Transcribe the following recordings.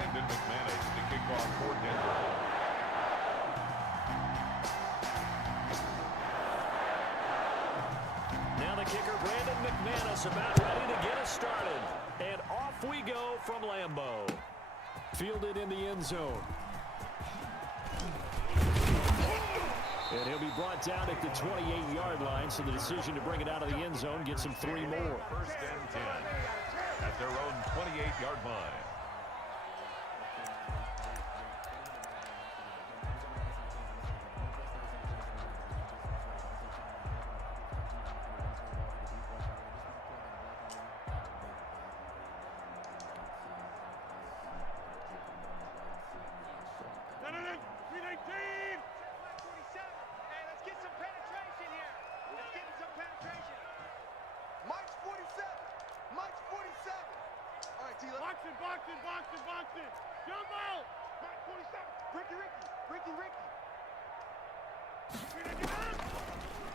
Brandon McManus to kick off for Denver. Now the kicker, Brandon McManus, about ready to get us started. And off we go from Lambeau. Fielded in the end zone. And he'll be brought down at the 28-yard line, so the decision to bring it out of the end zone gets him 3 more. First and 10 at their own 28-yard line. Boxing. Jumbo! Mark 47. Ricky.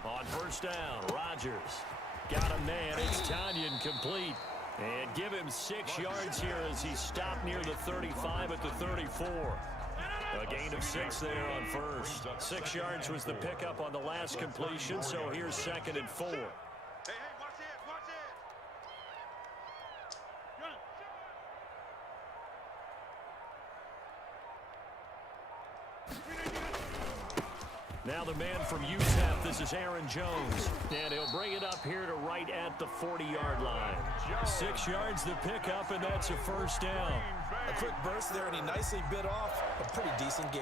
On first down, Rodgers got a man. It's Tanyan complete. And give him 6 yards here as he stopped near the 35 at the 34. A gain of 6 there on first. 6 yards was the pickup on the last completion, so here's 2nd and 4. Now the man from UTEP, this is Aaron Jones. And he'll bring it up here to right at the 40-yard line. 6 yards the pickup, and that's a first down. A quick burst there, and he nicely bit off a pretty decent gain.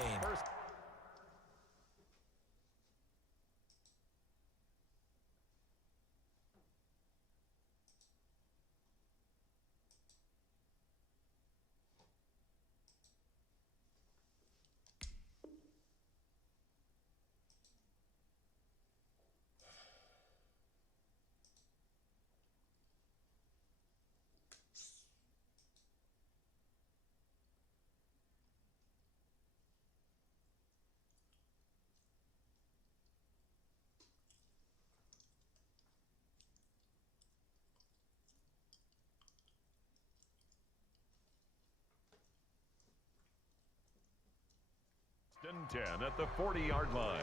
And 10 at the 40-yard line.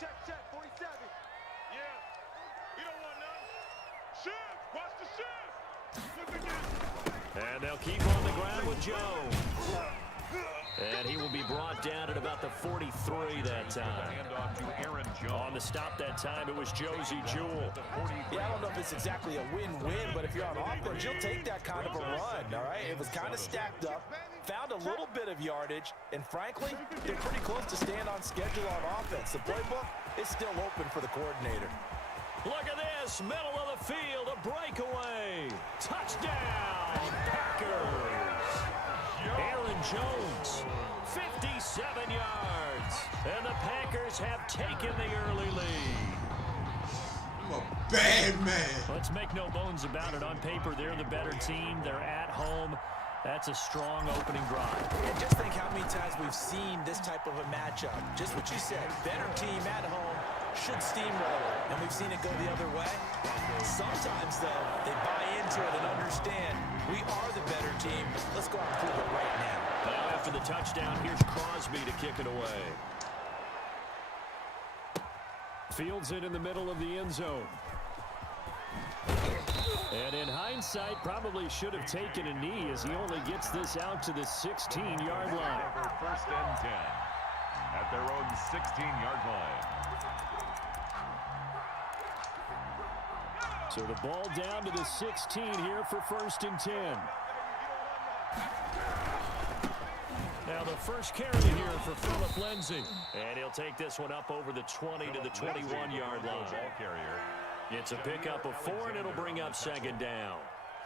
Check, 47. Yeah. We don't want none. Shift! Watch the shift! And they'll keep on the ground with Jones. And he will be brought down at about the 43 that time. On the stop that time, it was Josie Jewell. Yeah, I don't know if it's exactly a win-win, but if you're on offense, you'll take that kind of a run, all right? It was kind of stacked up, found a little bit of yardage, and frankly, they're pretty close to staying on schedule on offense. The playbook is still open for the coordinator. Look at this, middle of the field, a breakaway. Touchdown, Packers. Aaron Jones, 57 yards. And the Packers have taken the early lead. I'm a bad man. Let's make no bones about it. On paper, they're the better team. They're at home. That's a strong opening drive. And just think how many times we've seen this type of a matchup. Just what you said, better team at home should steamroll, and we've seen it go the other way. Sometimes, though, they buy into it and understand we are the better team. Let's go out and prove it right now. Now after the touchdown, here's Crosby to kick it away. Fields it in the middle of the end zone. And in hindsight, probably should have taken a knee as he only gets this out to the 16-yard line. First and 10 at their own 16-yard line. So the ball down to the 16 here for first and 10. Now the first carry here for Philip Lindsay. And he'll take this one up over the 20 to the 21-yard line. Ball carrier. It's a pickup of 4, and it'll bring up second down.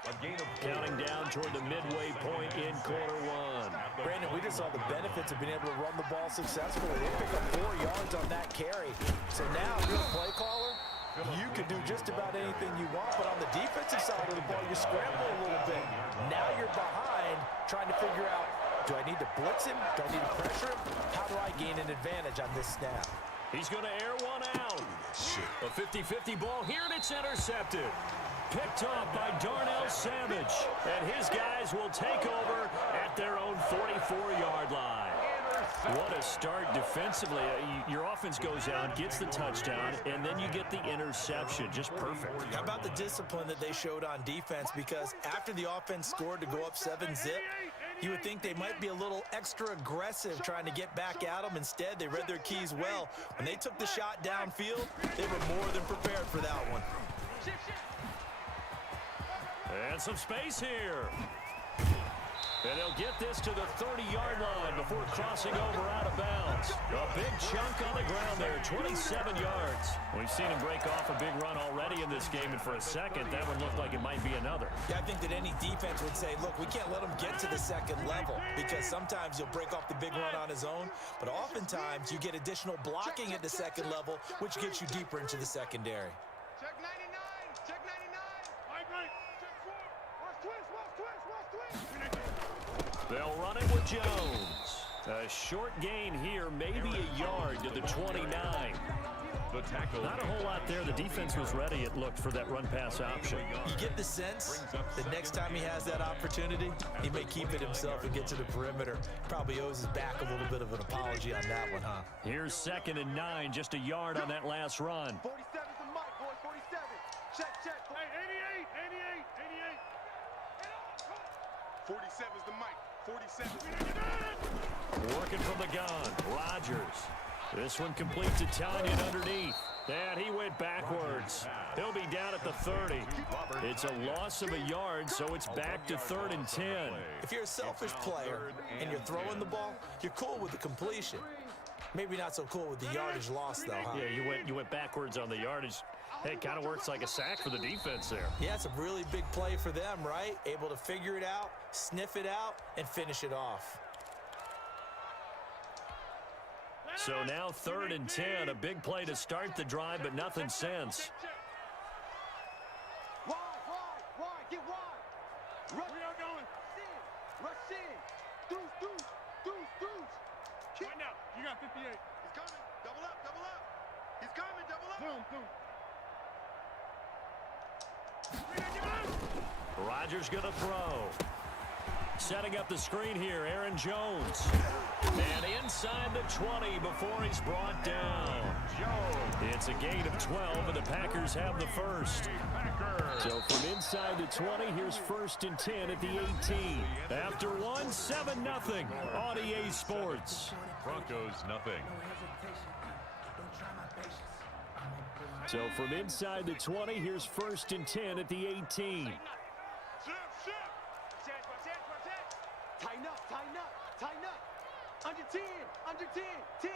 A gain of 4. Counting down toward the midway point in quarter one. Brandon, we just saw the benefits of being able to run the ball successfully. They pick up 4 yards on that carry. So now, if you're a play caller, you can do just about anything you want, but on the defensive side of the ball, you scramble a little bit. Now you're behind, trying to figure out Do I need to blitz him? Do I need to pressure him? How do I gain an advantage on this snap? He's going to air one out. Shit. A 50-50 ball here, and it's intercepted. Picked off by Darnell Savage. And his guys will take over at their own 44-yard line. What a start defensively. Your offense goes out, gets the touchdown, and then you get the interception. Just perfect. How about the discipline that they showed on defense? Because after the offense scored to go up 7-zip, you would think they might be a little extra aggressive trying to get back at them. Instead, they read their keys well. When they took the shot downfield, they were more than prepared for that one. And some space here. And they'll get this to the 30-yard line before crossing over out of bounds. A big chunk on the ground there, 27 yards. We've seen him break off a big run already in this game, and for a second, that one looked like it might be another. Yeah, I think that any defense would say, look, we can't let him get to the second level because sometimes he'll break off the big run on his own, but oftentimes you get additional blocking at the second level, which gets you deeper into the secondary. Check 99. Check 99. Right. Check 4. Watch twist. They'll run it with Jones. A short gain here, maybe a yard to the 29. The tackle. Not a whole lot there. The defense was ready, it looked, for that run-pass option. You get the sense that next time he has that opportunity, he may keep it himself and get to the perimeter. Probably owes his back a little bit of an apology on that one, huh? Here's 2nd and 9, just a yard on that last run. 47's the mic, boys. 47. Check. Hey, 88. 47's the mic. 47. Working from the gun, Rodgers. This one complete to Tanyan underneath. And he went backwards. He'll be down at the 30. It's a loss of a yard, so it's back to 3rd and 10. If you're a selfish player and you're throwing the ball, you're cool with the completion. Maybe not so cool with the yardage loss, though, huh? Yeah, you went backwards on the yardage. Hey, it kind of works like a sack for the defense there. Yeah, it's a really big play for them, right? Able to figure it out, sniff it out, and finish it off. So now 3rd and 10, a big play to start the drive, but nothing since. Wide. Get wide. Rush. We are going. Rush in. Deuce. Right now. You got 58. He's coming. Double up. He's coming. Double up. Boom. Rodgers gonna throw. Setting up the screen here, Aaron Jones. And inside the 20 before he's brought down. It's a gain of 12, and the Packers have the first. So from inside the 20, here's 1st and 10 at the 18. After one, 7-0 on EA Sports. Broncos nothing. So from inside the 20, here's 1st and 10 at the 18. Shift. Tighten up. Under 10. 10.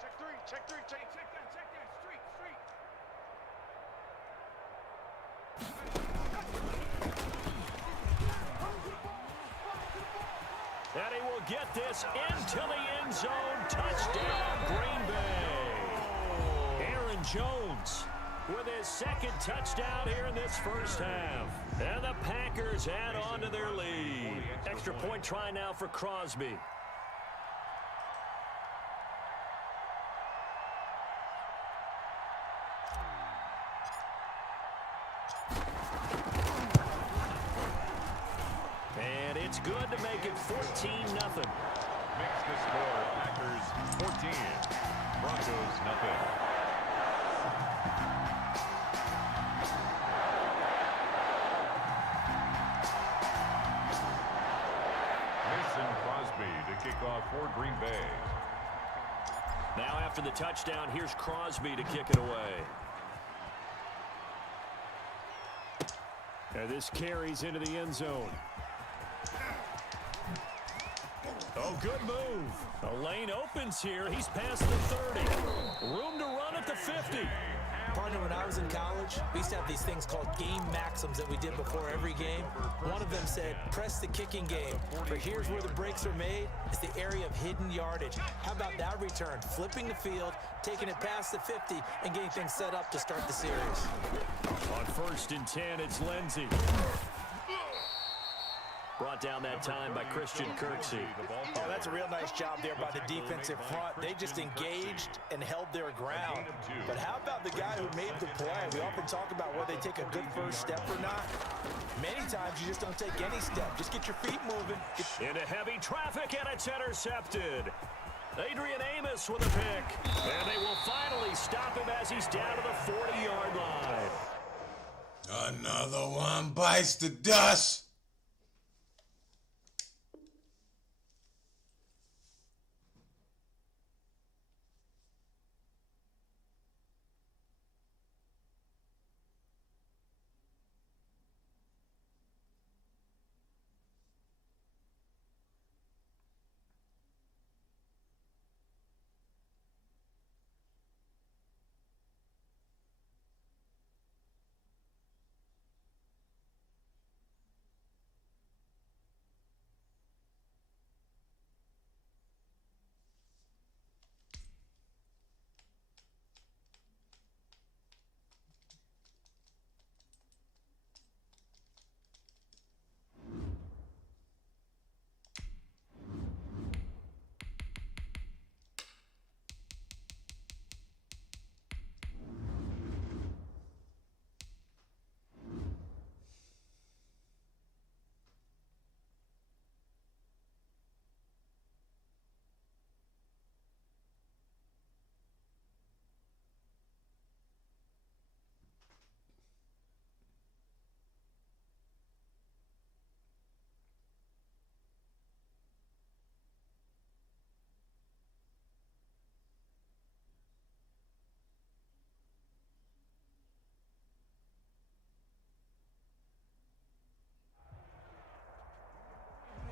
Check 3. Check that. Street. And he will get this into the end zone. Touchdown, Green Bay. Aaron Jones with his 2nd touchdown here in this first half. And the Packers add on to their lead. Extra point try now for Crosby. And it's good to make it 14-0. Makes the score. Packers 14. Broncos nothing. Kick off for Green Bay. Now after the touchdown, here's Crosby to kick it away. And this carries into the end zone. Oh, good move. The lane opens here. He's past the 30. Room to run at the 50. Partner, when I was in college, we used to have these things called game maxims that we did before every game. One of them said, press the kicking game. But here's where the breaks are made. It's the area of hidden yardage. How about that return? Flipping the field, taking it past the 50, and getting things set up to start the series. On 1st and 10, it's Lindsey. Brought down that time by Christian Kirksey. Oh, that's a real nice job there by the defensive front. They just engaged and held their ground. But how about the guy who made the play? We often talk about whether they take a good first step or not. Many times you just don't take any step. Just get your feet moving. Into heavy traffic, and it's intercepted. Adrian Amos with a pick. And they will finally stop him as he's down to the 40-yard line. Another one bites the dust.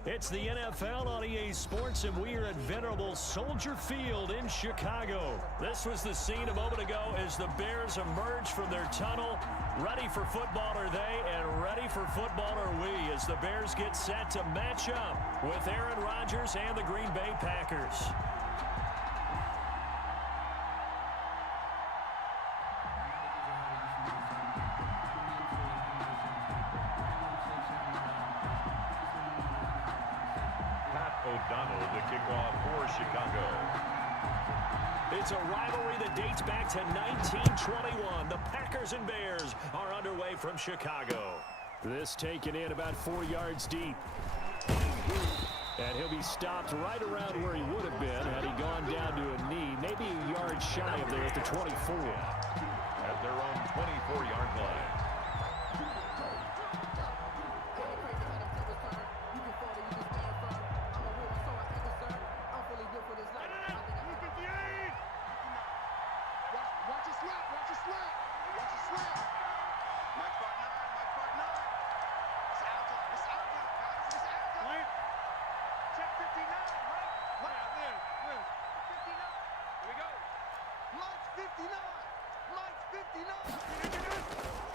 It's the NFL on EA Sports, and we are at venerable Soldier Field in Chicago. This was the scene a moment ago as the Bears emerged from their tunnel. Ready for football are they, and ready for football are we, as the Bears get set to match up with Aaron Rodgers and the Green Bay Packers. O'Donnell to kick off for Chicago. It's a rivalry that dates back to 1921. The Packers and Bears are underway from Chicago. This taken in about 4 yards deep. And he'll be stopped right around where he would have been had he gone down to a knee, maybe a yard shy of there at the 24. At their own 24-yard line.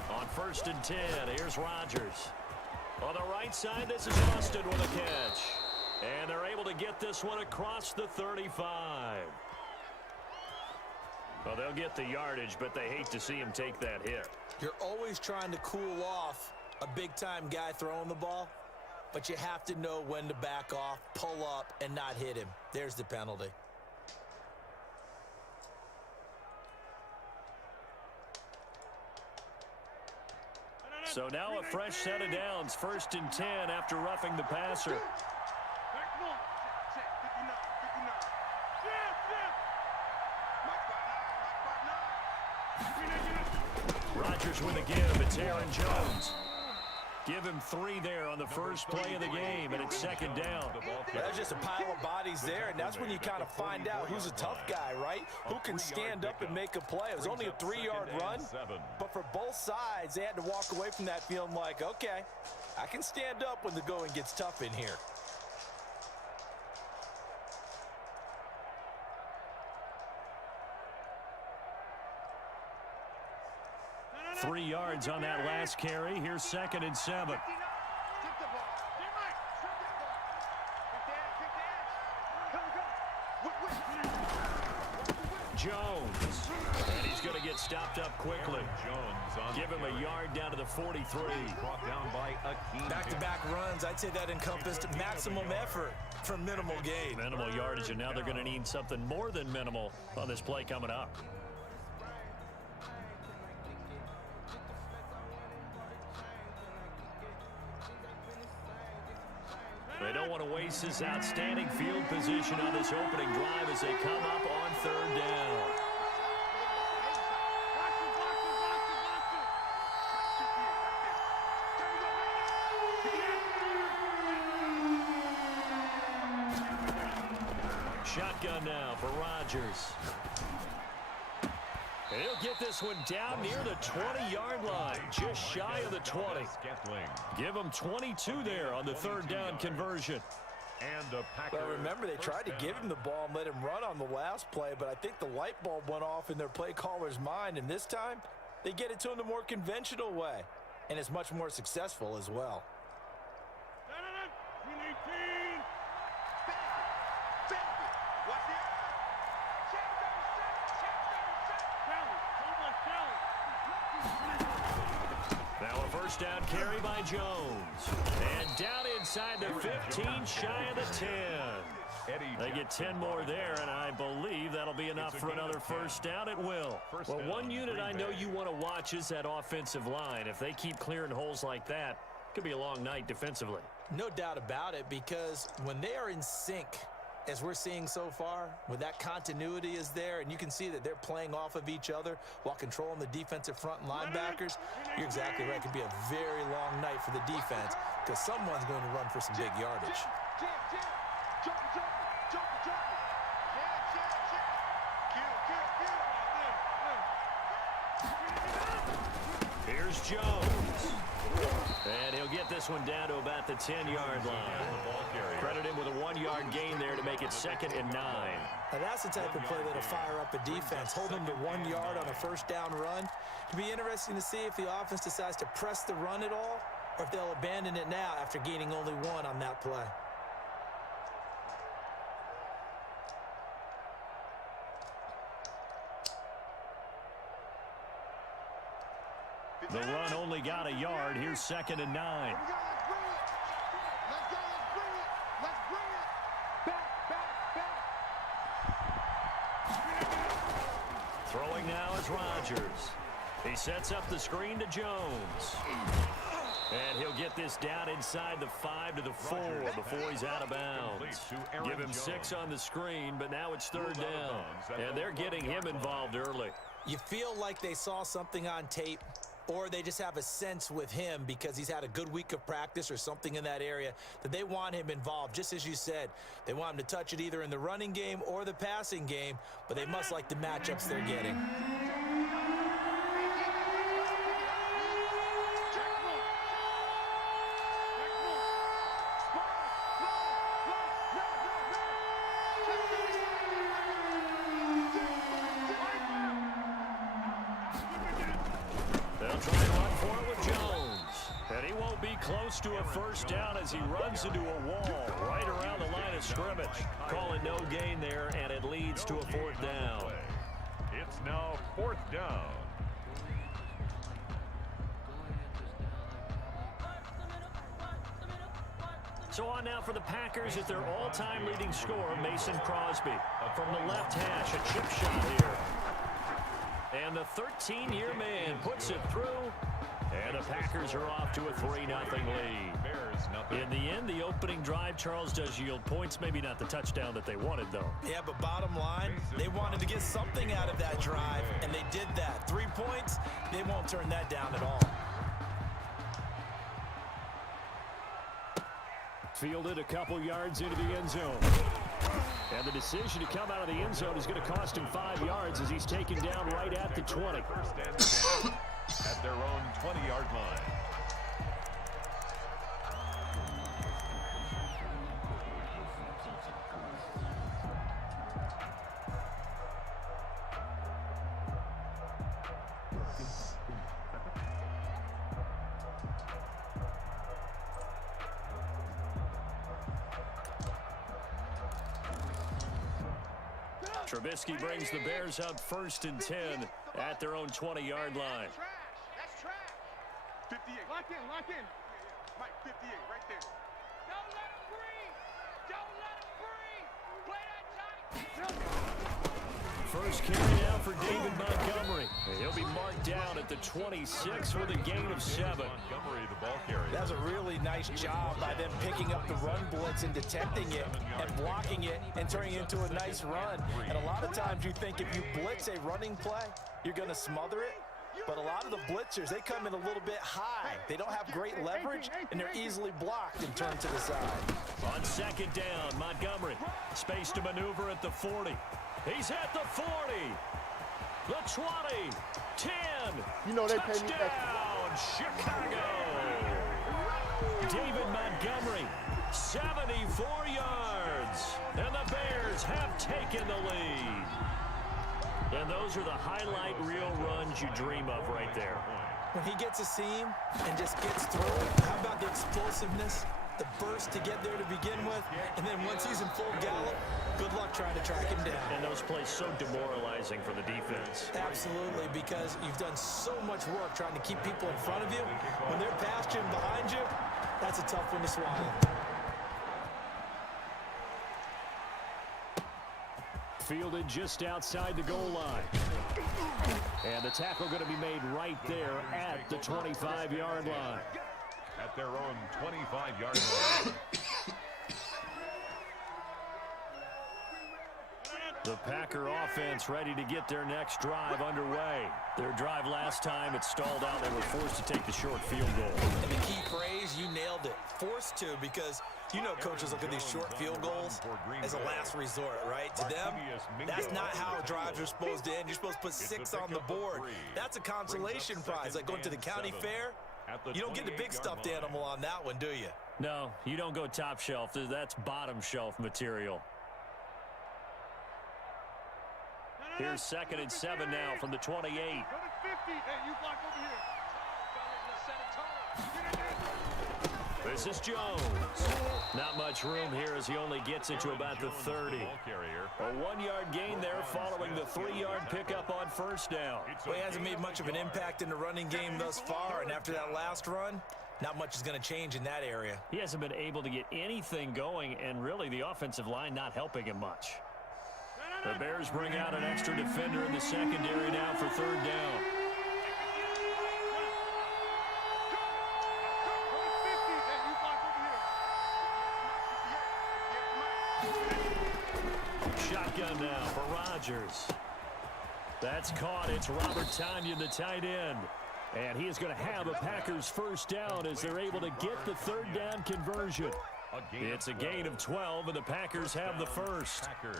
On 1st and 10, here's Rodgers. On the right side, this is Austin with a catch. And they're able to get this one across the 35. Well, they'll get the yardage, but they hate to see him take that hit. You're always trying to cool off a big-time guy throwing the ball, but you have to know when to back off, pull up, and not hit him. There's the penalty. So now a fresh set of downs, 1st and 10 after roughing the passer. Rodgers with a give. It's Aaron Jones. Give him 3 there on the first play of the game, and it's 2nd down. There's just a pile of bodies there, and that's when you kind of find out who's a tough guy, right? Who can stand up and make a play. It was only a 3-yard run, but for both sides, they had to walk away from that feeling like, okay, I can stand up when the going gets tough in here. Three yards on that last carry. Here's 2nd and 7. Jones. And he's going to get stopped up quickly. Jones on Give him a yard down to the 43. Brought down by Akeem. Back-to-back runs, I'd say that encompassed maximum effort for minimal gain. Minimal yardage, and now they're going to need something more than minimal on this play coming up. They don't want to waste this outstanding field position on this opening drive as they come up on third down. Shotgun now for Rodgers. And he'll get this one down near the 20-yard line, just shy of the 20. Give him 22 there on the third down conversion. And the Packers. Well, remember, they tried to give him the ball and let him run on the last play, but I think the light bulb went off in their play caller's mind, and this time they get it to him the more conventional way, and it's much more successful as well. Now a first down carry by Jones. And down inside the 15, shy of the 10. They get 10 more there, and I believe that'll be enough for another first down. It will. Well, one unit I know you want to watch is that offensive line. If they keep clearing holes like that, it could be a long night defensively. No doubt about it, because when they are in sync, as we're seeing so far, when that continuity is there and you can see that they're playing off of each other while controlling the defensive front and linebackers, you're exactly right. It could be a very long night for the defense because someone's going to run for some big yardage. Here's Jones. And he'll get this one down to about the 10-yard line. Credit him with a 1-yard gain there to make it 2nd and 9. Now that's the type of play that'll fire up a defense. Hold them to 1 yard on a first down run. It'll be interesting to see if the offense decides to press the run at all or if they'll abandon it now after gaining only 1 on that play. The run only got a yard. Here's 2nd and 9. Throwing now is Rodgers. He sets up the screen to Jones. And he'll get this down inside the 5 to the 4 before he's out of bounds. Give him 6 on the screen, but now it's 3rd down. And they're getting him involved early. You feel like they saw something on tape, or they just have a sense with him because he's had a good week of practice or something in that area that they want him involved. Just as you said, they want him to touch it either in the running game or the passing game, but they must like the matchups they're getting. Close to a first down as he runs into a wall right around the line of scrimmage. Calling no gain there, and it leads to a 4th down. It's now 4th down. So on now for the Packers is their all-time leading scorer, Mason Crosby. From the left hash, a chip shot here. And the 13-year man puts it through. And the Packers are off to a 3-0 lead. In the end, the opening drive, Charles, does yield points. Maybe not the touchdown that they wanted, though. Yeah, but bottom line, they wanted to get something out of that drive, and they did that. 3 points, they won't turn that down at all. Fielded a couple yards into the end zone. And the decision to come out of the end zone is going to cost him 5 yards as he's taken down right at the 20. At their own 20-yard line. Trubisky brings the Bears up 1st and 10 at their own 20-yard line. That's trash. 58. Lock in. Mike, 58, right there. Don't let him breathe. Play that tight. First carry out for David Montgomery. He'll be marked down at the 26 with a gain of 7. Montgomery, the ball carrier. That's a really nice job by them picking up the run blitz and detecting it and blocking it and turning it into a nice run. And a lot of times you think if you blitz a running play, you're going to smother it. But a lot of the blitzers, they come in a little bit high. They don't have great leverage, and they're easily blocked and turned to the side. On 2nd down, Montgomery. Space to maneuver at the 40. He's at the 40. The 20. 10. You know they pay me extra. Touchdown, Chicago. David Montgomery, 74 yards. And the Bears have taken the lead. And those are the highlight reel runs you dream of right there. When he gets a seam and just gets through, how about the explosiveness, the burst to get there to begin with, and then once he's in full gallop, good luck trying to track him down. And those plays so demoralizing for the defense. Absolutely, because you've done so much work trying to keep people in front of you. When they're past you and behind you, that's a tough one to swallow. Fielded just outside the goal line. And the tackle going to be made right there at the 25-yard line. At their own 25-yard line. The Packer offense ready to get their next drive underway. Their drive last time, it stalled out. They were forced to take the short field goal. And the key phrase, you nailed it. Forced to, because you know coaches look at these short field goals as a last resort, right? To them, that's not how drives are supposed to end. You're supposed to put 6 on the board. That's a consolation prize, like going to the county fair. You don't get the big stuffed animal on that one, do you? No, you don't go top shelf. That's bottom shelf material. Here's 2nd and 7 now from the 28. Hey, you block over here. This is Jones. Not much room here as he only gets it to about the 30. A 1-yard gain there following the 3-yard pickup on 1st down. Well, he hasn't made much of an impact in the running game thus far, and after that last run, not much is going to change in that area. He hasn't been able to get anything going, and really the offensive line not helping him much. The Bears bring out an extra defender in the secondary now for 3rd down. Shotgun now for Rodgers. That's caught. It's Robert Tonyan, the tight end. And he is going to have a Packers 1st down as they're able to get the 3rd down conversion. It's a gain of 12, and the Packers have the 1st. Packers.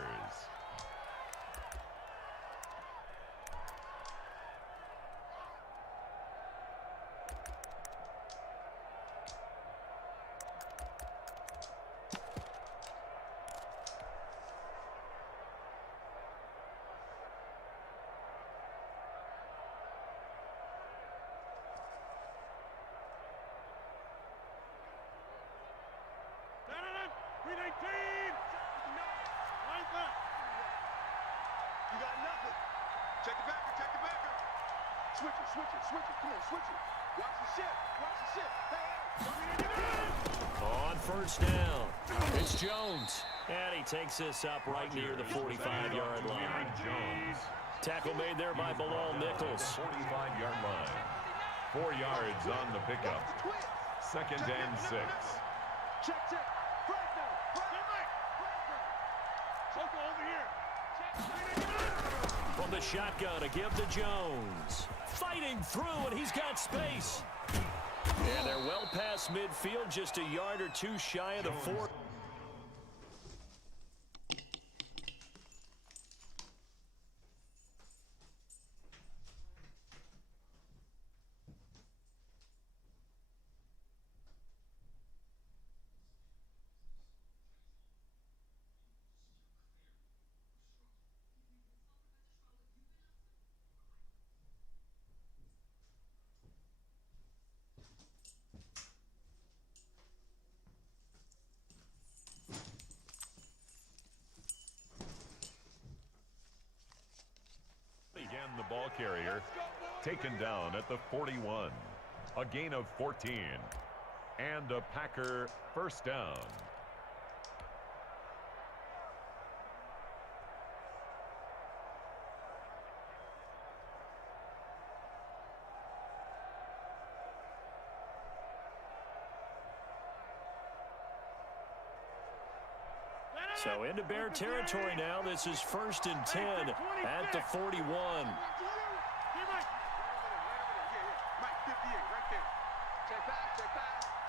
Switch it. Come on, switch it. Watch the shit. Hey. On 1st down, it's Jones. And he takes this up right near the 45-yard line. Jones. Tackle made there by Bilal Nichols. 45-yard line. 4 yards on the pickup. 2nd and 6. Check. Over here. From the shotgun, a give to Jones. Fighting through, and he's got space. And they're well past midfield, just a yard or 2 shy of the 4. carrier taken down at the 41. A gain of 14. And a Packer first down. So into Bear territory now. This is 1st and 10 at the 41.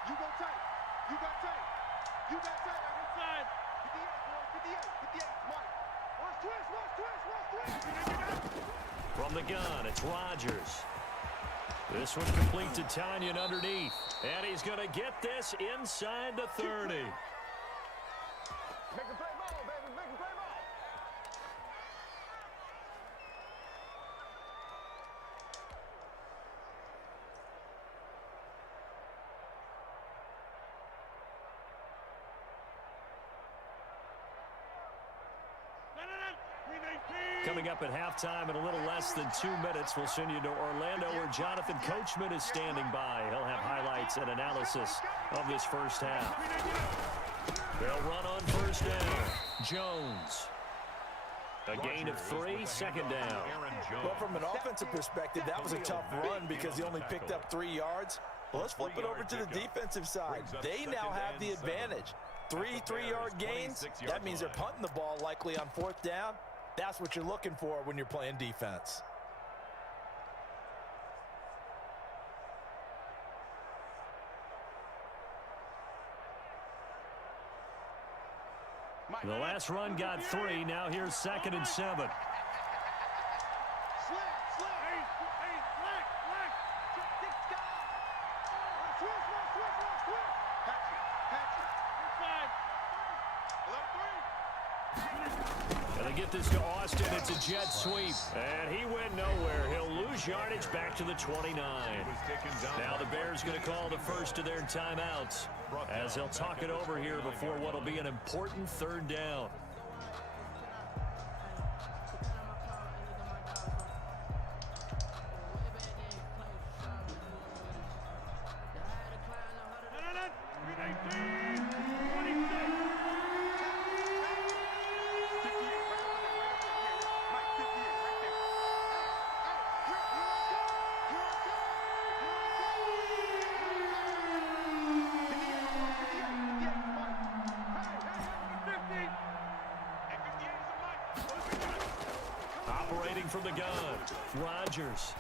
You go tight. You got tight. You got tight. Inside. 58, 58. Mike. Watch twist. From the gun, it's Rodgers. This one complete to Tanyan underneath. And he's going to get this inside the 30. Make a play ball, baby. Make a play ball. Coming up at halftime in a little less than 2 minutes, we'll send you to Orlando where Jonathan Coachman is standing by. He'll have highlights and analysis of this first half. They'll run on first down. Jones. A gain of 3, 2nd down. Well, from an offensive perspective, that was a tough run because he only picked up 3 yards. Well, let's flip it over to the defensive side. They now have the advantage. 3 3-yard gains. That means they're punting the ball likely on 4th down. That's what you're looking for when you're playing defense. The last run got 3. Now here's 2nd and 7. Get this to Austin. It's a jet sweep. And he went nowhere. He'll lose yardage back to the 29. Now the Bears going to call the first of their timeouts as they'll talk it over here before what will be an important 3rd down. From the gun, Rodgers,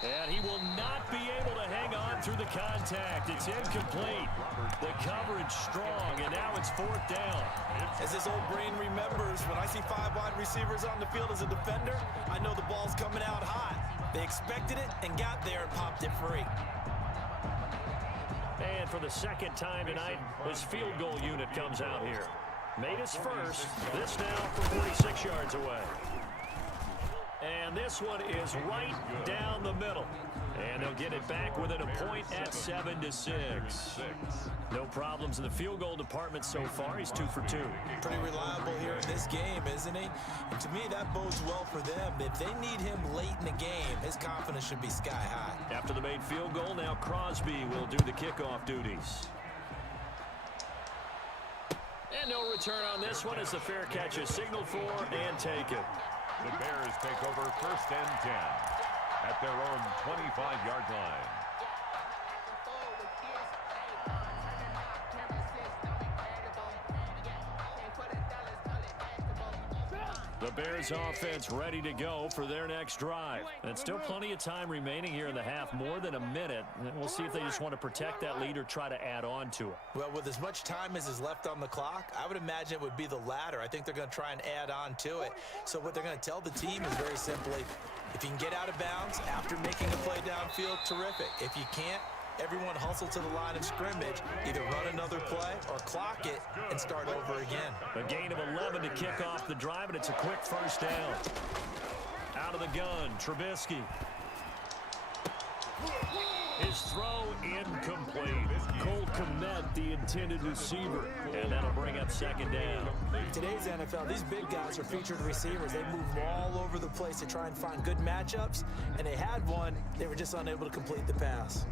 and he will not be able to hang on through the contact. It's incomplete. The coverage strong, and now it's 4th down. As this old brain remembers, when I see 5 wide receivers on the field as a defender, I know the ball's coming out hot. They expected it and got there and popped it free. And for the 2nd time tonight, his field goal unit comes out here. Made his first. This now from 46 yards away. And this one is right down the middle. And they'll get it back within a point at 7-6. No problems in the field goal department so far. He's 2 for 2. Pretty reliable here in this game, isn't he? And to me, that bodes well for them. If they need him late in the game, his confidence should be sky high. After the made field goal, now Crosby will do the kickoff duties. And no return on this one as the fair catch is signaled for and taken. The Bears take over 1st and 10 at their own 25-yard line. The Bears offense ready to go for their next drive. And still plenty of time remaining here in the half, more than a minute. And we'll see if they just want to protect that lead or try to add on to it. Well, with as much time as is left on the clock, I would imagine it would be the latter. I think they're going to try and add on to it. So what they're going to tell the team is very simply, if you can get out of bounds after making a play downfield, terrific. If you can't, everyone hustle to the line of scrimmage, either run another play or clock it and start over again. A gain of 11 to kick off the drive, and it's a quick 1st down. Out of the gun, Trubisky. His throw incomplete. Cole Kmet, the intended receiver. And that'll bring up second down. Today's NFL, these big guys are featured receivers. They move all over the place to try and find good matchups, and they had one. They were just unable to complete the pass.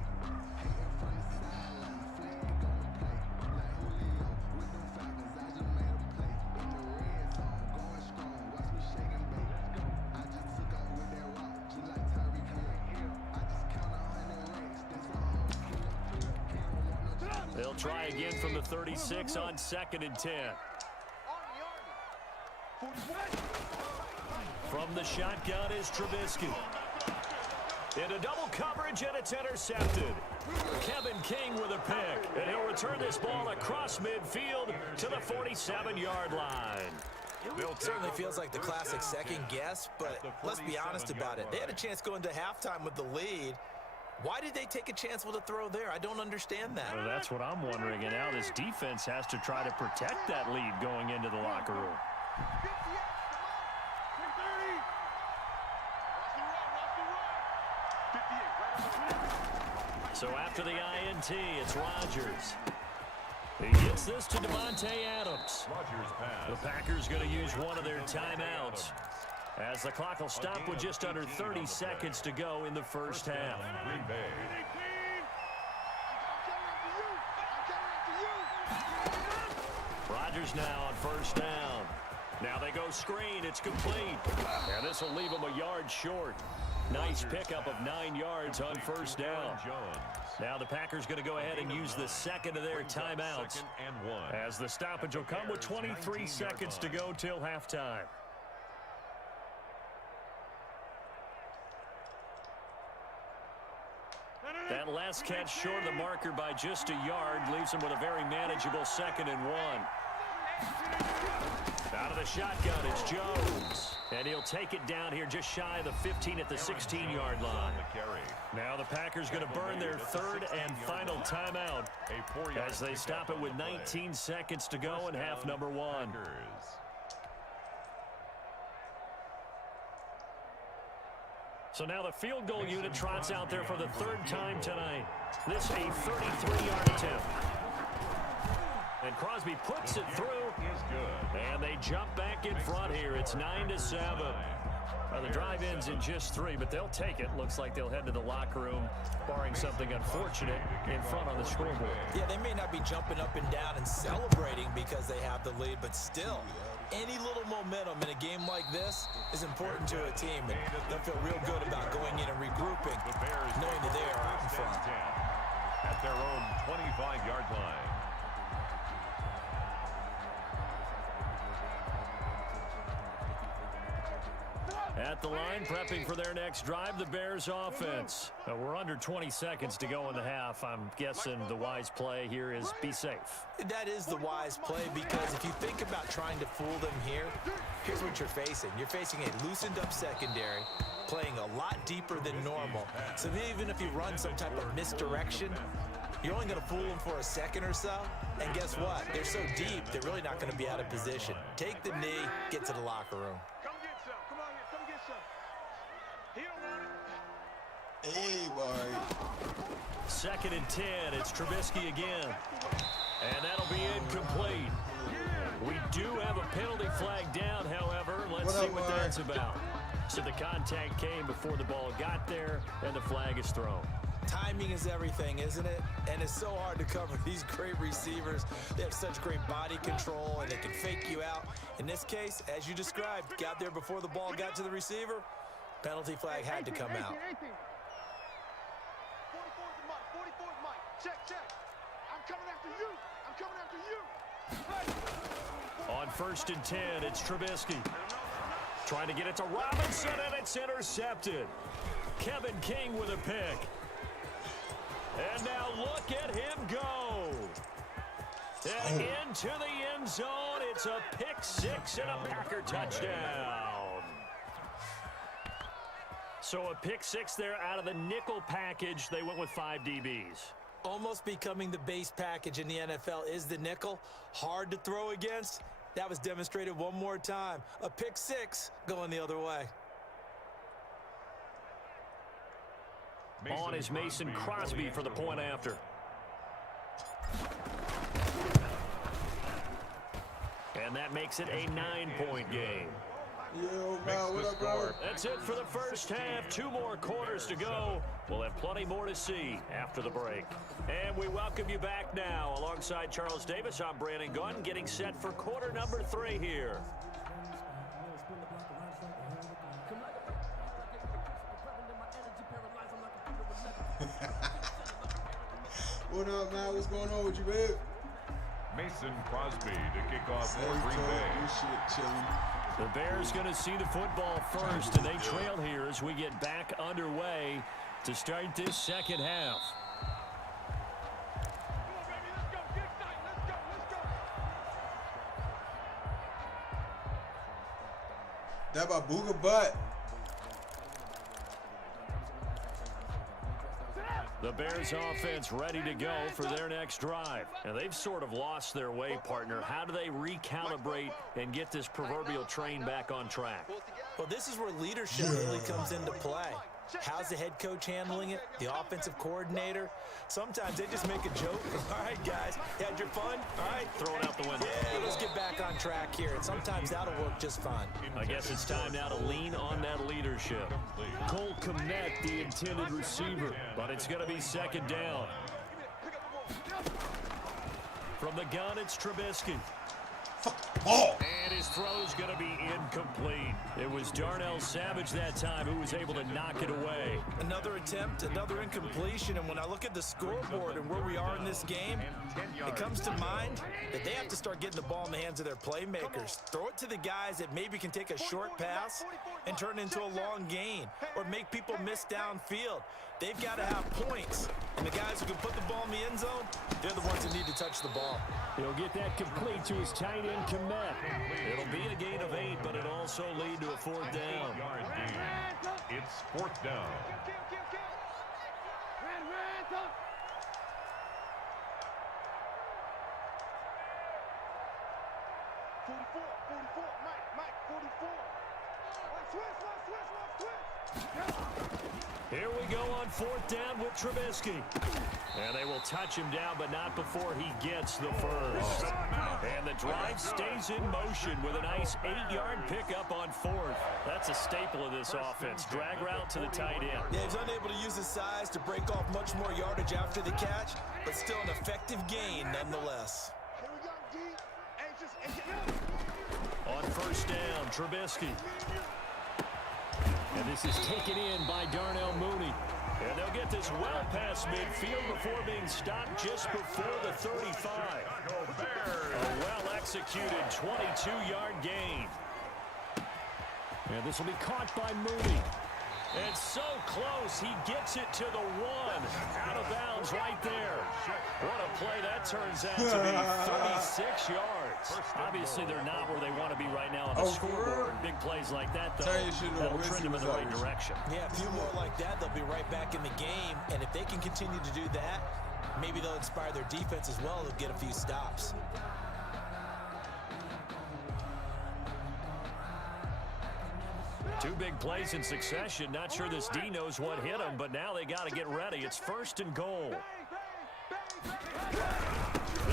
They'll try again from the 36 on 2nd and 10. From the shotgun is Trubisky. Into double coverage, and it's intercepted. Kevin King with a pick, and he'll return this ball across midfield to the 47-yard line. It certainly feels like the classic second guess, but let's be honest about it. They had a chance going to halftime with the lead. Why did they take a chance with a throw there? I don't understand that. Well, that's what I'm wondering, and now this defense has to try to protect that lead going into the locker room. So after the INT, it's Rodgers. He gets this to Davante Adams. Rodgers pass. The Packers going to use one of their timeouts, as the clock will stop with just under 30 seconds to go in the first half. Green Bay. Rodgers now on first down. Now they go screen. It's complete. And this will leave them a yard short. Nice pickup of 9 yards on first down. Now the Packers going to go ahead and use the second of their timeouts, as the stoppage will come with 23 seconds to go till halftime. That last catch short of the marker by just a yard leaves him with a very manageable 2nd and 1. Out of the shotgun, it's Jones. And he'll take it down here just shy of the 15 at the 16-yard line. Now the Packers going to burn their 3rd and final timeout as they stop it with 19 seconds to go in half number 1. So now the field goal unit trots out there for the 3rd time tonight. This a 33-yard attempt. And Crosby puts it through. And they jump back in front here. It's 9-7. The drive ends in just 3, but they'll take it. Looks like they'll head to the locker room, barring something unfortunate in front on the scoreboard. Yeah, they may not be jumping up and down and celebrating because they have the lead, but still, any little momentum in a game like this is important to a team. And they'll feel real good about going in and regrouping, knowing that they are out in front. At their own 25-yard line. At the line, prepping for their next drive, the Bears offense. We're under 20 seconds to go in the half. I'm guessing the wise play here is be safe. That is the wise play, because if you think about trying to fool them here, here's what you're facing. You're facing a loosened up secondary, playing a lot deeper than normal. So even if you run some type of misdirection, you're only going to fool them for a second or so. And guess what? They're so deep, they're really not going to be out of position. Take the knee, get to the locker room. Hey, boy. 2nd and 10. It's Trubisky again. And that'll be incomplete. We do have a penalty flag down, however. Let's see what that's about. So the contact came before the ball got there, and the flag is thrown. Timing is everything, isn't it? And it's so hard to cover these great receivers. They have such great body control, and they can fake you out. In this case, as you described, got there before the ball got to the receiver. Penalty flag had to come out. 44's Mike. Check. I'm coming after you. On 1st and 10, it's Trubisky. Trying to get it to Robinson, and it's intercepted. Kevin King with a pick. And now look at him go. And into the end zone. It's a pick 6 and a Packer touchdown. So a pick 6 there out of the nickel package. They went with 5 DBs. Almost becoming the base package in the NFL is the nickel. Hard to throw against. That was demonstrated one more time. A pick 6 going the other way. On is Mason Crosby for the point after. And that makes it a 9-point game. Yo, man, what up, bro? That's it for the first half. 2 more quarters to go. We'll have plenty more to see after the break. And we welcome you back now. Alongside Charles Davis, I'm Brandon Gunn, getting set for quarter number 3 here. What up, man? What's going on with you, babe? Mason Crosby to kick off for Same Green talk, Bay. this shit chilling. The Bears going to see the football first, and they trail here as we get back underway to start this second half. That my booger butt. The Bears offense ready to go for their next drive. And they've sort of lost their way, partner. How do they recalibrate and get this proverbial train back on track? Well, this is where leadership really comes into play. How's the head coach handling it? The offensive coordinator? Sometimes they just make a joke. All right, guys, you had your fun? All right. Throw it out the window. Yeah, let's get back on track here. And sometimes that'll work just fine. I guess it's time now to lean on that leadership. Cole Kmet, the intended receiver, but it's going to be second down. From the gun, it's Trubisky. Oh! And his throw's going to be incomplete. It was Darnell Savage that time who was able to knock it away. Another attempt, another incompletion, and when I look at the scoreboard and where we are in this game, it comes to mind that they have to start getting the ball in the hands of their playmakers. Throw it to the guys that maybe can take a short pass and turn it into a long gain or make people miss downfield. They've got to have points, and the guys who can put the ball in the end zone, they're the ones that need to touch the ball. He'll get that complete to his tight end, Kmet. It'll be a gain of 8, but it'll also lead to a 4th down. 8-yard gain. It's 4th down. Here we go on 4th down with Trubisky. And they will touch him down, but not before he gets the first. And the drive stays in motion with a nice 8-yard pickup on 4th. That's a staple of this offense. Drag route to the tight end. Yeah, he's unable to use his size to break off much more yardage after the catch, but still an effective gain nonetheless. On 1st down, Trubisky. And this is taken in by Darnell Mooney. And they'll get this well past midfield before being stopped just before the 35. A well-executed 22-yard gain. And this will be caught by Mooney. And so close, he gets it to the 1. Out of bounds right there. What a play that turns out to be. 36 yards. Obviously, they're not where they want to be right now on the scoreboard. Big plays like that, though, that'll trend them in the right direction. Yeah, a few more like that, they'll be right back in the game. And if they can continue to do that, maybe they'll inspire their defense as well. They'll get a few stops. Two big plays in succession. Not sure this D knows what hit him, but now they got to get ready. It's 1st and goal. They'll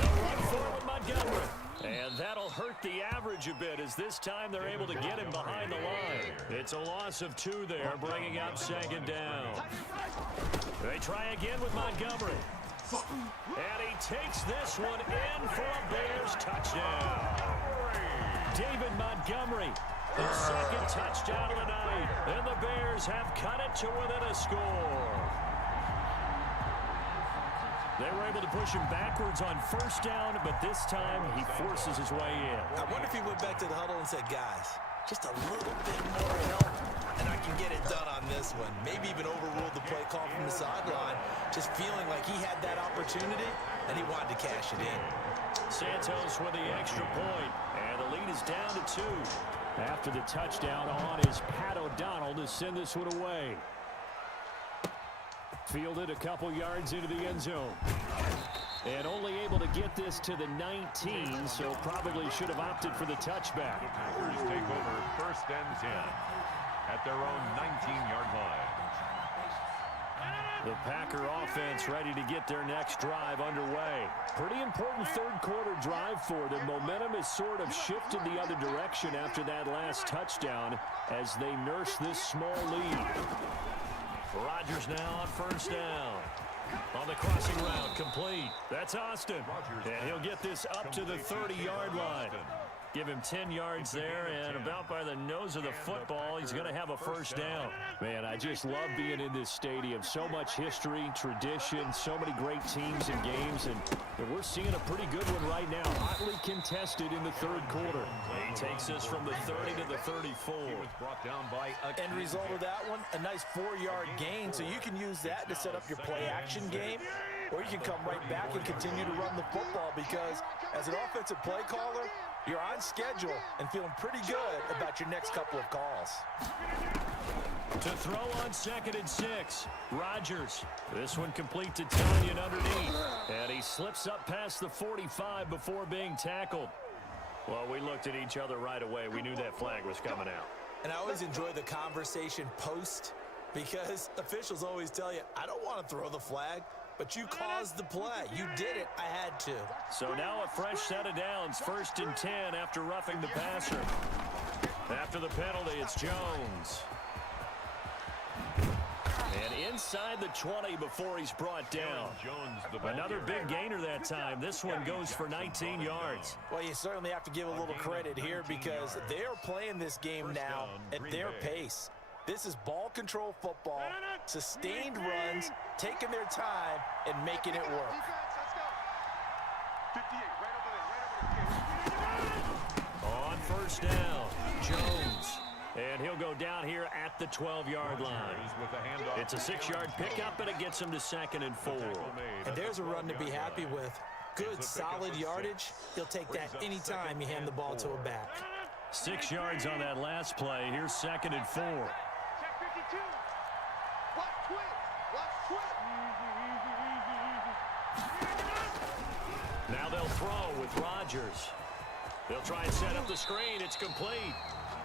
run forward Montgomery. And that'll hurt the average a bit as this time they're able to get him behind the line. It's a loss of 2 there, bringing up 2nd down. They try again with Montgomery. And he takes this one in for a Bears touchdown. David Montgomery. The 2nd touchdown of the night, and the Bears have cut it to within a score. They were able to push him backwards on 1st down, but this time he forces his way in. I wonder if he went back to the huddle and said, guys, just a little bit more help, and I can get it done on this one. Maybe even overruled the play call from the sideline, just feeling like he had that opportunity, and he wanted to cash it in. Santos with the extra point, and the lead is down to 2. After the touchdown on is Pat O'Donnell to send this one away. Fielded a couple yards into the end zone. And only able to get this to the 19, so probably should have opted for the touchback. The Packers take over 1st and 10 at their own 19-yard line. The Packer offense ready to get their next drive underway. Pretty important third quarter drive for them. Momentum has sort of shifted the other direction after that last touchdown as they nurse this small lead. Rodgers now on first down. On the crossing route, complete. That's Austin. And he'll get this up to the 30-yard line. Give him 10 yards there, and about by the nose of the football, he's going to have a first down. Man, I just love being in this stadium. So much history, tradition, so many great teams and games, and we're seeing a pretty good one right now. Hotly contested in the third quarter. He takes us from the 30 to the 34. End result of that one, a nice 4-yard gain, so you can use that to set up your play-action game, or you can come right back and continue to run the football because as an offensive play caller, you're on schedule and feeling pretty good about your next couple of calls. To throw on 2nd and 6, Rodgers. This one complete to Tanyan underneath. And he slips up past the 45 before being tackled. Well, we looked at each other right away. We knew that flag was coming out. And I always enjoy the conversation post because officials always tell you, I don't want to throw the flag. But you caused the play. You did it. I had to. So now a fresh set of downs. 1st and 10 after roughing the passer. After the penalty, it's Jones. And inside the 20 before he's brought down. Another big gainer that time. This one goes for 19 yards. Well, you certainly have to give a little credit here because they're playing this game now at their pace. This is ball control football, sustained runs, taking their time, and making it work. On first down, Jones. And he'll go down here at the 12-yard line. It's a 6-yard pickup, and it gets him to 2nd and 4. And there's a run to be happy with. Good, solid yardage. He'll take that anytime you hand the ball to a back. 6 yards on that last play. Here's 2nd and 4. Now they'll throw with Rodgers. They'll try and set up the screen. It's complete.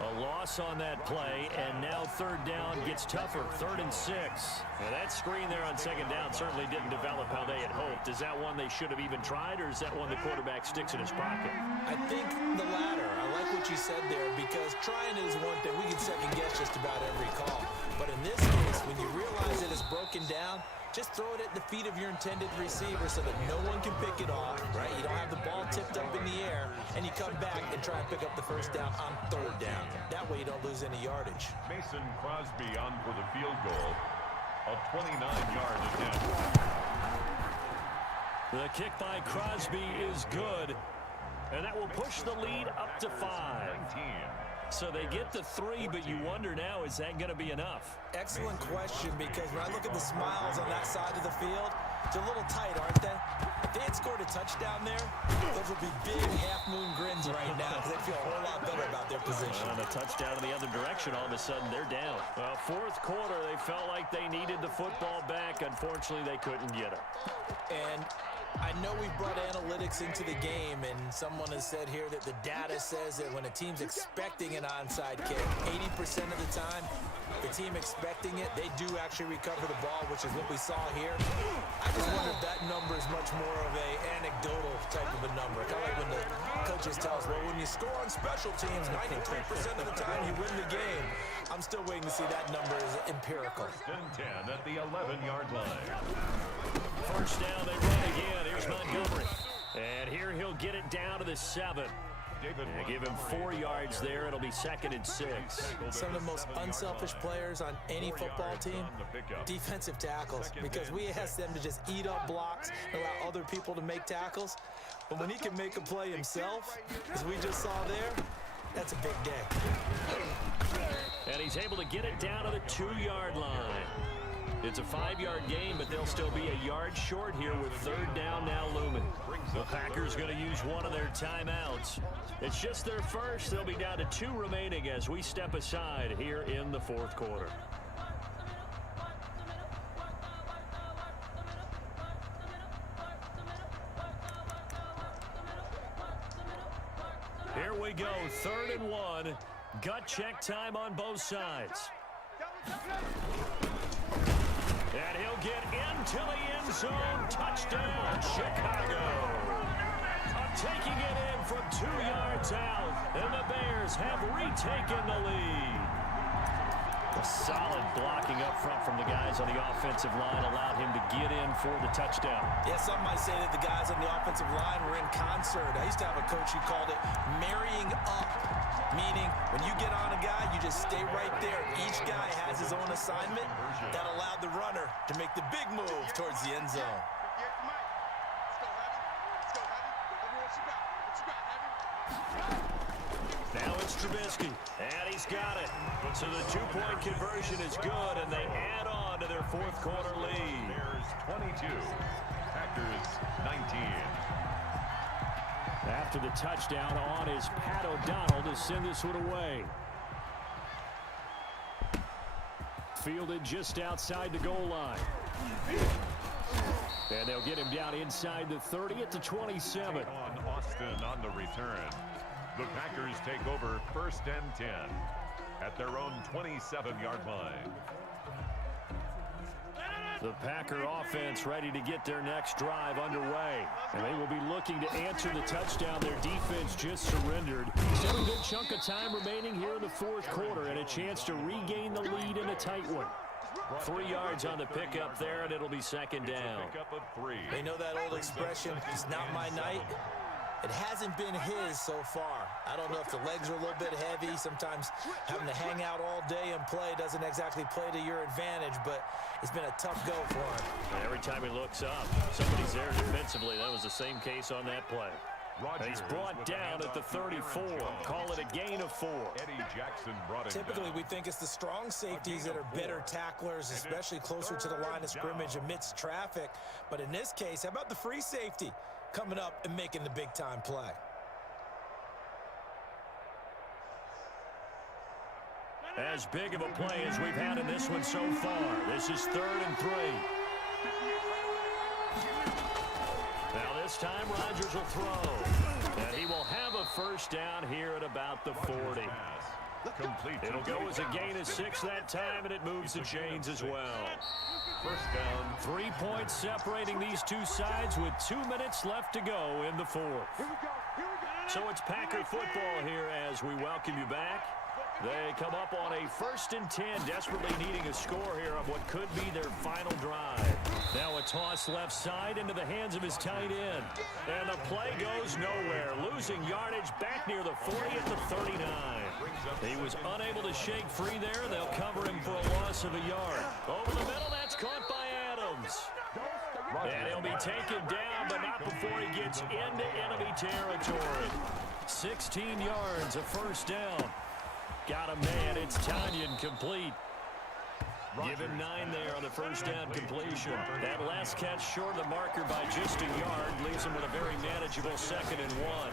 A loss on that play, and now 3rd down gets tougher. 3rd and 6. Now that screen there on 2nd down certainly didn't develop how they had hoped. Is that one they should have even tried, or is that one the quarterback sticks in his pocket? I think the latter. I like what you said there because trying is one thing. We can second guess just about every call. But in this case, when you realize it is broken down, just throw it at the feet of your intended receiver so that no one can pick it off, right? You don't have the ball tipped up in the air, and you come back and try and pick up the first down on 3rd down. That way you don't lose any yardage. Mason Crosby on for the field goal. A 29-yard attempt. The kick by Crosby is good, and that will push the lead up to 5. 19. So they get the 3, but you wonder now, is that going to be enough? Excellent question, because when I look at the smiles on that side of the field, they're a little tight, aren't they? If they had scored a touchdown there, those would be big half-moon grins right now because they feel a whole lot better about their position. And a touchdown in the other direction, all of a sudden they're down. Well, 4th quarter, they felt like they needed the football back. Unfortunately, they couldn't get it. And I know we brought analytics into the game, and someone has said here that the data says that when a team's expecting an onside kick, 80% of the time, the team expecting it, they do actually recover the ball, which is what we saw here. I just wonder if that number is much more of a anecdotal type of a number. Kind of like when the coaches tell us, well, when you score on special teams, 93% of the time you win the game. I'm still waiting to see that number is empirical. 10 at the 11-yard line. First down, they run again. Here's Montgomery. And here he'll get it down to the 7. And give him 4 yards there. It'll be 2nd and 6. Some of the most unselfish players on any football team, defensive tackles, because we ask them to just eat up blocks and allow other people to make tackles. But when he can make a play himself, as we just saw there, that's a big day. And he's able to get it down to the 2-yard line. It's a 5-yard gain, but they'll still be a yard short here with 3rd down now looming. The Packers going to use one of their timeouts. It's just their first. They'll be down to 2 remaining as we step aside here in the 4th quarter. Here we go, 3rd and 1. Gut check time on both sides. And he'll get into the end zone. Touchdown, Chicago. Taking it in from 2 yards out. And the Bears have retaken the lead. A solid blocking up front from the guys on the offensive line allowed him to get in for the touchdown. Yeah, some might say that the guys on the offensive line were in concert. I used to have a coach who called it marrying up, meaning when you get on a guy, you just stay right there. Each guy has his own assignment that allowed the runner to make the big move towards the end zone. Now it's Trubisky, and he's got it. So the two-point conversion is good, and they add on to their fourth quarter lead. Bears 22, Packers 19. After the touchdown, on is Pat O'Donnell to send this one away. Fielded just outside the goal line. And they'll get him down inside the 30 at the 27. On Austin on the return. The Packers take over 1st and 10 at their own 27-yard line. The Packer offense ready to get their next drive underway. And they will be looking to answer the touchdown their defense just surrendered. Still a good chunk of time remaining here in the fourth quarter and a chance to regain the lead in a tight one. 3 yards on the pickup there, and it'll be second down. Pickup of 3. They know that old expression, it's not my night. It hasn't been his so far. I don't know if the legs are a little bit heavy. Sometimes having to hang out all day and play doesn't exactly play to your advantage, but it's been a tough go for him. And every time he looks up, somebody's there defensively. That was the same case on that play. He's brought down at the 34. Call it a gain of 4. Eddie Jackson brought it Typically, down. we think it's the strong safeties that are better tacklers, especially closer to the line of scrimmage amidst traffic. But in this case, how about the free safety coming up and making the big-time play? As big of a play as we've had in this one so far. This is 3rd and 3. Now this time Rodgers will throw. And he will have a first down here at about the 40. Complete. It'll go as a gain of 6 that time, and it moves the chains as well. First down. 3 points separating these two sides with 2 minutes left to go in the fourth. So it's Packer football here as we welcome you back. They come up on a 1st and 10, desperately needing a score here on what could be their final drive. Now a toss left side into the hands of his tight end. And the play goes nowhere, losing yardage back near the 40 at the 39. He was unable to shake free there. They'll cover him for a loss of a yard. Over the middle, that's caught by Adams. And he'll be taken down, but not before he gets into enemy territory. 16 yards, a first down. Got a man, it's Tanyan complete. Give him 9 there on the first down completion. That last catch short of the marker by just a yard leaves him with a very manageable 2nd and 1.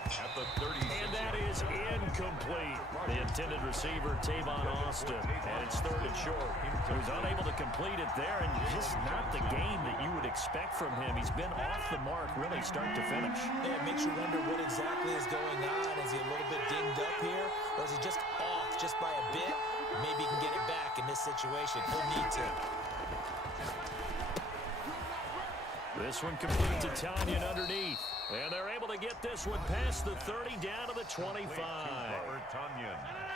At the 36. And that is incomplete. The intended receiver, Tavon Austin. And it's 3rd and short. He was unable to complete it there, and just not the game that you would expect from him. He's been off the mark really start to finish. Yeah, it makes you wonder what exactly is going on. Is he a little bit dinged up here, or is he just off just by a bit? Maybe he can get it back in this situation. He'll need to. This one complete to Tanyan underneath. And they're able to get this one past the 30 down to the 25.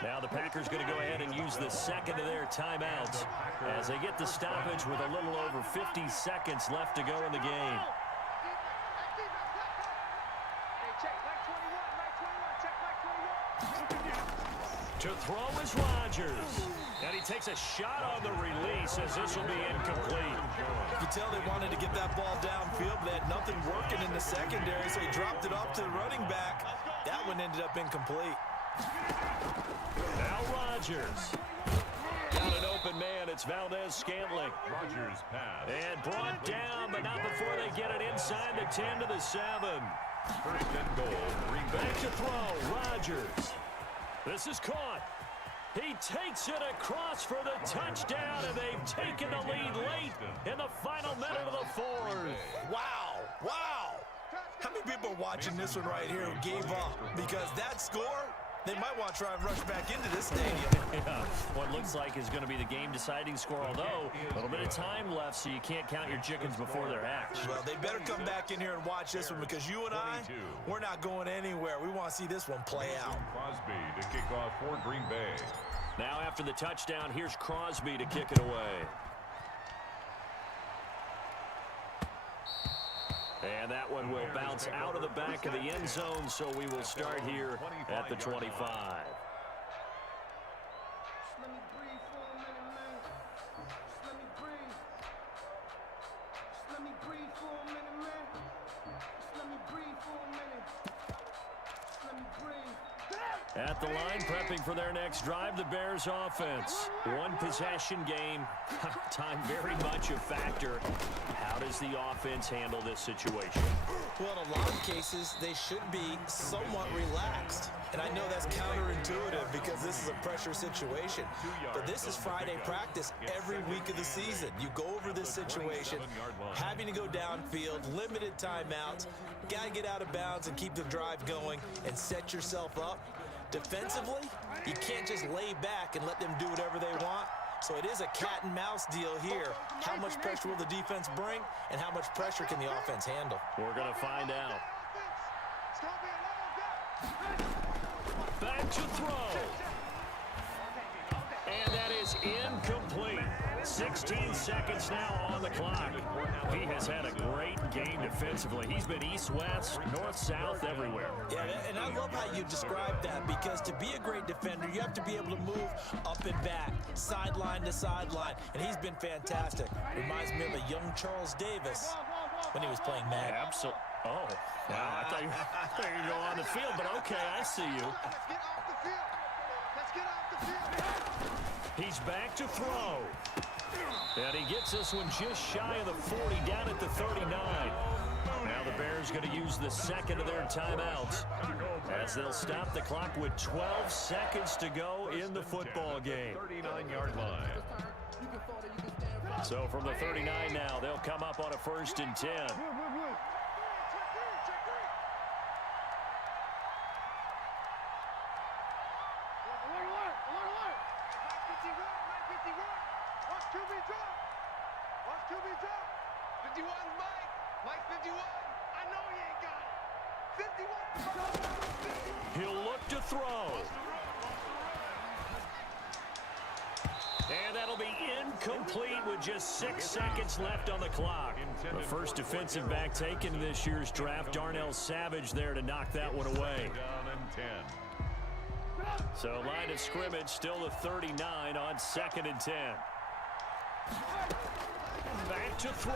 Now the Packers going to go ahead and use the second of their timeouts as they get the stoppage with a little over 50 seconds left to go in the game. To throw is Rodgers. And he takes a shot on the release as this will be incomplete. You can tell they wanted to get that ball downfield, but they had nothing working in the secondary, so he dropped it off to the running back. That one ended up incomplete. Now Rodgers. Got an open man. It's Valdez-Scantling. Rodgers pass. And brought down, but not before they get it inside the 10 to the 7. 1st and goal. Back to throw. Rodgers. This is caught. He takes it across for the touchdown, and they've taken the lead late in the final minute of the fourth. Wow. Wow. How many people are watching this one right here who gave up? Because that score, They might want to try and rush back into this stadium. Yeah, what looks like is going to be the game-deciding score, although a little bit of time left, so you can't count your chickens before they're hatched. Well, they better come back in here and watch this one, because you and I, we're not going anywhere. We want to see this one play out. Crosby to kick off for Green Bay. Now after the touchdown, here's Crosby to kick it away. And that one will bounce out of the back of the end zone, so we will start here at the 25. Let me breathe for a minute, man. Just let me breathe. Just let me breathe for a minute, man. Just let me breathe for a minute. Just let me breathe. At the line, prepping for their next drive, the Bears offense. One possession game. Time very much a factor. How does the offense handle this situation? Well, in a lot of cases, they should be somewhat relaxed. And I know that's counterintuitive because this is a pressure situation. But this is Friday practice every week of the season. You go over this situation, having to go downfield, limited timeouts, got to get out of bounds and keep the drive going and set yourself up. Defensively, you can't just lay back and let them do whatever they want. So it is a cat and mouse deal here. How much pressure will the defense bring, and how much pressure can the offense handle? We're going to find out. Back to throw. And that is incomplete. 16 seconds now on the clock. He has had a great game defensively. He's been east-west, north-south, everywhere. Yeah, and I love how you described that, because to be a great defender, you have to be able to move up and back, sideline to sideline, and he's been fantastic. Reminds me of a young Charles Davis when he was playing Madden. Absolutely. Oh, wow. I thought you were going on the field, but okay, I see you. Let's get off the field. Let's get off the field. He's back to throw. And he gets this one just shy of the 40, down at the 39. Now the Bears going to use the second of their timeouts as they'll stop the clock with 12 seconds to go in the football game. 39-yard line. So from the 39 now, they'll come up on a 1st and 10. He'll look to throw. And that'll be incomplete with just 6 seconds left on the clock. The first defensive back taken in this year's draft, Darnell Savage, there to knock that one away. Down and 10. So line of scrimmage, still the 39 on 2nd and 10. Back to throw.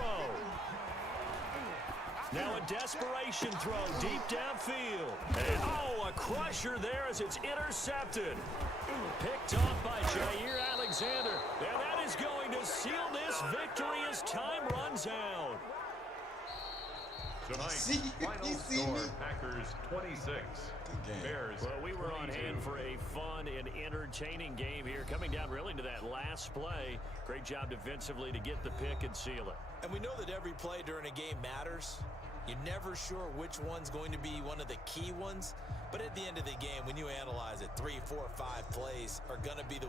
Now a desperation throw deep downfield. And a crusher there as it's intercepted. Picked off by Jair Alexander. And that is going to seal this victory as time runs out. Tonight, final score, Packers 26. Bears. Well, we were on hand for a fun and entertaining game here. Coming down really to that last play. Great job defensively to get the pick and seal it. And we know that every play during a game matters. You're never sure which one's going to be one of the key ones. But at the end of the game, when you analyze it, 3, 4, 5 plays are going to be the